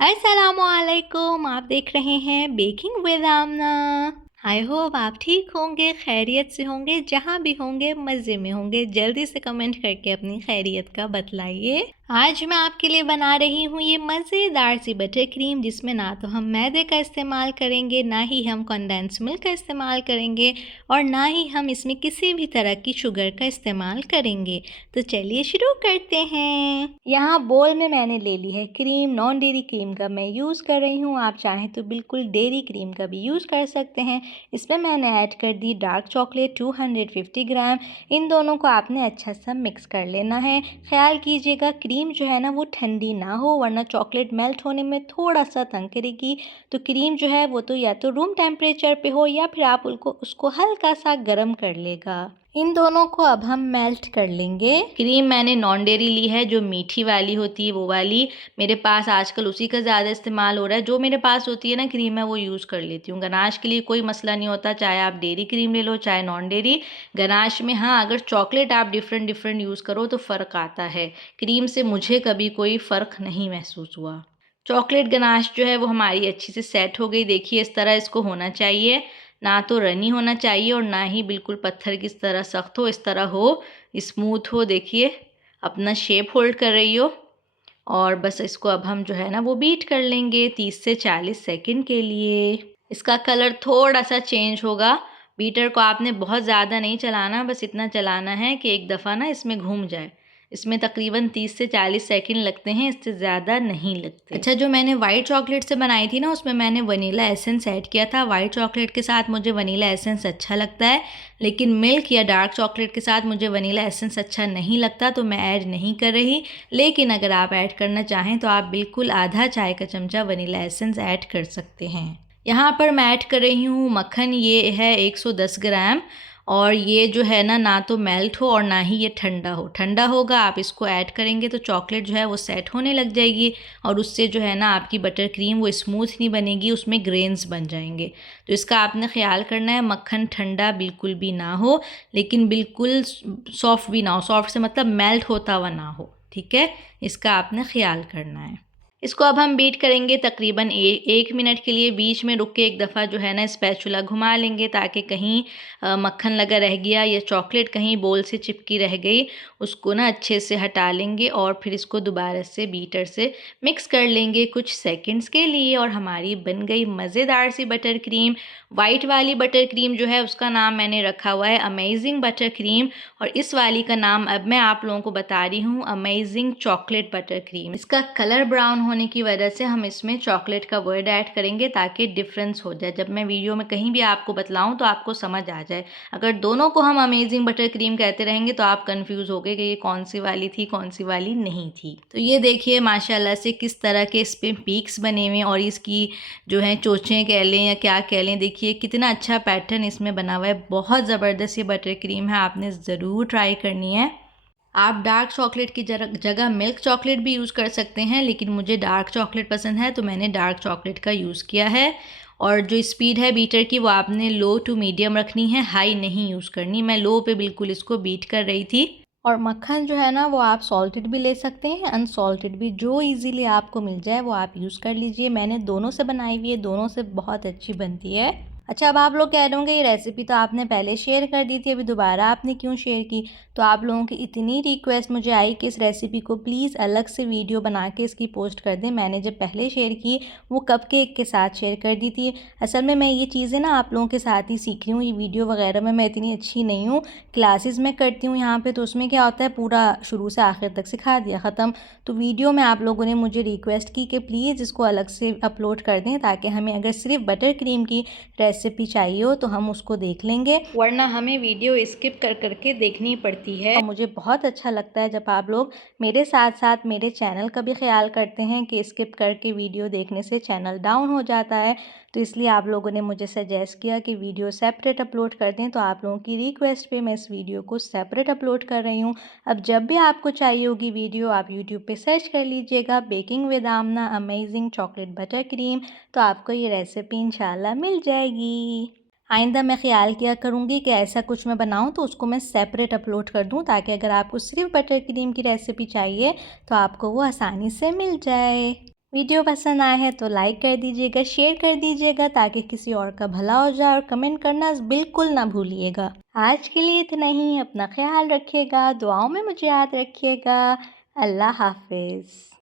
अस्सलामुअलैकुम। आप देख रहे हैं baking with Aamna. I hope आप ठीक होंगे, खैरियत से होंगे, जहाँ भी होंगे मज़े में होंगे। जल्दी से कमेंट करके अपनी खैरियत का बतलाइए। आज मैं आपके लिए बना रही हूँ ये मज़ेदार सी बटर क्रीम, जिसमें ना तो हम मैदे का इस्तेमाल करेंगे, ना ही हम कंडेंस मिल्क का इस्तेमाल करेंगे, और ना ही हम इसमें किसी भी तरह की शुगर का इस्तेमाल करेंगे। तो चलिए शुरू करते हैं। यहाँ बोल में मैंने ले ली है क्रीम। नॉन डेयरी क्रीम का मैं यूज़ कर रही हूँ, आप चाहें तो बिल्कुल डेयरी क्रीम का भी यूज़ कर सकते हैं। इसमें मैंने ऐड कर दी डार्क चॉकलेट 250 ग्राम। इन दोनों को आपने अच्छा सा मिक्स कर लेना है। ख्याल कीजिएगा क्रीम जो है ना वो ठंडी ना हो, वरना चॉकलेट मेल्ट होने में थोड़ा सा तंग करेगी। तो क्रीम जो है वो तो या तो रूम टेम्परेचर पे हो, या फिर आप उसको हल्का सा गर्म कर लेगा। इन दोनों को अब हम मेल्ट कर लेंगे। क्रीम मैंने नॉन डेयरी ली है, जो मीठी वाली होती है वो वाली। मेरे पास आजकल उसी का ज़्यादा इस्तेमाल हो रहा है। जो मेरे पास होती है ना क्रीम, मैं वो यूज़ कर लेती हूँ। गनाश के लिए कोई मसला नहीं होता, चाहे आप डेयरी क्रीम ले लो चाहे नॉन डेयरी। गनाश में हाँ, अगर चॉकलेट आप डिफरेंट यूज़ करो तो फ़र्क आता है। क्रीम से मुझे कभी कोई फ़र्क नहीं महसूस हुआ। चॉकलेट गनाश जो है वो हमारी अच्छी से सेट हो गई। देखिए इस तरह इसको होना चाहिए, ना तो रनी होना चाहिए और ना ही बिल्कुल पत्थर की तरह सख्त हो। इस तरह हो, स्मूथ हो। देखिए अपना शेप होल्ड कर रही हो। और बस इसको अब हम जो है ना वो बीट कर लेंगे 30 से 40 सेकंड के लिए। इसका कलर थोड़ा सा चेंज होगा। बीटर को आपने बहुत ज़्यादा नहीं चलाना, बस इतना चलाना है कि एक दफ़ा ना इसमें घूम जाए। इसमें तकरीबन 30 से 40 सेकंड लगते हैं, इससे ज़्यादा नहीं लगते। अच्छा, जो मैंने वाइट चॉकलेट से बनाई थी ना, उसमें मैंने वनीला एसेंस ऐड किया था। वाइट चॉकलेट के साथ मुझे वनीला एसेंस अच्छा लगता है, लेकिन मिल्क या डार्क चॉकलेट के साथ मुझे वनीला एसेंस अच्छा नहीं लगता, तो मैं ऐड नहीं कर रही। लेकिन अगर आप ऐड करना चाहें तो आप बिल्कुल आधा चाय का चमचा वनीला एसेंस ऐड कर सकते हैं। यहाँ पर मैं ऐड कर रही हूँ मक्खन। ये है 110 ग्राम। और ये जो है ना तो मेल्ट हो और ना ही ये ठंडा हो। ठंडा होगा, आप इसको ऐड करेंगे तो चॉकलेट जो है वो सेट होने लग जाएगी, और उससे जो है ना आपकी बटर क्रीम वो स्मूथ नहीं बनेगी, उसमें ग्रेन्स बन जाएंगे। तो इसका आपने ख्याल करना है, मक्खन ठंडा बिल्कुल भी ना हो, लेकिन बिल्कुल सॉफ्ट भी ना हो। सॉफ्ट से मतलब मेल्ट होता हुआ ना हो, ठीक है। इसका आपने ख्याल करना है। इसको अब हम बीट करेंगे तकरीबन एक मिनट के लिए। बीच में रुक के एक दफ़ा जो है ना स्पैचुला घुमा लेंगे, ताकि कहीं मक्खन लगा रह गया या चॉकलेट कहीं बोल से चिपकी रह गई, उसको ना अच्छे से हटा लेंगे। और फिर इसको दोबारा से बीटर से मिक्स कर लेंगे कुछ सेकंड्स के लिए, और हमारी बन गई मज़ेदार सी बटर क्रीम। वाइट वाली बटर क्रीम जो है उसका नाम मैंने रखा हुआ है अमेजिंग बटर क्रीम, और इस वाली का नाम अब मैं आप लोगों को बता रही हूँ अमेजिंग चॉकलेट बटर क्रीम। इसका कलर ब्राउन होने की वजह से हम इसमें चॉकलेट का वर्ड ऐड करेंगे, ताकि डिफरेंस हो जाए। जब मैं वीडियो में कहीं भी आपको बतलाऊं तो आपको समझ आ जाए। अगर दोनों को हम अमेजिंग बटर क्रीम कहते रहेंगे तो आप कंफ्यूज हो गए कि ये कौन सी वाली थी कौन सी वाली नहीं थी। तो ये देखिए माशाल्लाह से किस तरह के इस पे पीक्स बने हुए हैं, और इसकी जो है चोचें कह लें या क्या कह लें, देखिए कितना अच्छा पैटर्न इसमें बना हुआ है। बहुत ज़बरदस्त ये बटर क्रीम है, आपने ज़रूर ट्राई करनी है। आप डार्क चॉकलेट की जगह मिल्क चॉकलेट भी यूज़ कर सकते हैं, लेकिन मुझे डार्क चॉकलेट पसंद है तो मैंने डार्क चॉकलेट का यूज़ किया है। और जो स्पीड है बीटर की वो आपने लो टू मीडियम रखनी है, हाई नहीं यूज़ करनी। मैं लो पे बिल्कुल इसको बीट कर रही थी। और मक्खन जो है ना वो आप सॉल्टेड भी ले सकते हैं, अनसॉल्टेड भी, जो इजीली आपको मिल जाए वो आप यूज़ कर लीजिए। मैंने दोनों से बनाई हुई है, दोनों से बहुत अच्छी बनती है। अच्छा, अब आप लोग कह रहे होंगे ये रेसिपी तो आपने पहले शेयर कर दी थी, अभी दोबारा आपने क्यों शेयर की। तो आप लोगों की इतनी रिक्वेस्ट मुझे आई कि इस रेसिपी को प्लीज़ अलग से वीडियो बना के इसकी पोस्ट कर दें। मैंने जब पहले शेयर की वो कपकेक के साथ शेयर कर दी थी। असल में मैं ये चीज़ें ना आप लोगों के साथ ही सीख रही हूँ। ये वीडियो वगैरह में मैं इतनी अच्छी नहीं हूँ। क्लासेस में करती हूँ यहाँ पे, तो उसमें क्या होता है पूरा शुरू से आखिर तक सिखा दिया ख़त्म। तो वीडियो में आप लोगों ने मुझे रिक्वेस्ट की कि प्लीज़ इसको अलग से अपलोड कर दें, ताकि हमें अगर सिर्फ बटर क्रीम की रेसिपी चाहिए हो तो हम उसको देख लेंगे, वरना हमें वीडियो स्किप कर करके देखनी पड़ती है। और मुझे बहुत अच्छा लगता है जब आप लोग मेरे साथ साथ मेरे चैनल का भी ख्याल करते हैं कि स्किप करके वीडियो देखने से चैनल डाउन हो जाता है। तो इसलिए आप लोगों ने मुझे सजेस्ट किया कि वीडियो सेपरेट अपलोड कर दें, तो आप लोगों की रिक्वेस्ट पे मैं इस वीडियो को सेपरेट अपलोड कर रही हूँ। अब जब भी आपको चाहिए होगी वीडियो, आप यूट्यूब पे सर्च कर लीजिएगा baking with Aamna amazing chocolate butter cream, तो आपको ये रेसिपी इंशाल्लाह मिल जाएगी। आइंदा मैं ख्याल किया करूँगी कि ऐसा कुछ मैं बनाऊँ तो उसको मैं सेपरेट अपलोड कर दूँ, ताकि अगर आपको सिर्फ बटर क्रीम की रेसिपी चाहिए तो आपको वो आसानी से मिल जाए। वीडियो पसंद आए है तो लाइक कर दीजिएगा, शेयर कर दीजिएगा ताकि किसी और का भला हो जाए और कमेंट करना बिल्कुल ना भूलिएगा। आज के लिए इतना ही, अपना ख्याल रखिएगा, दुआओं में मुझे याद रखिएगा। अल्लाह हाफिज़।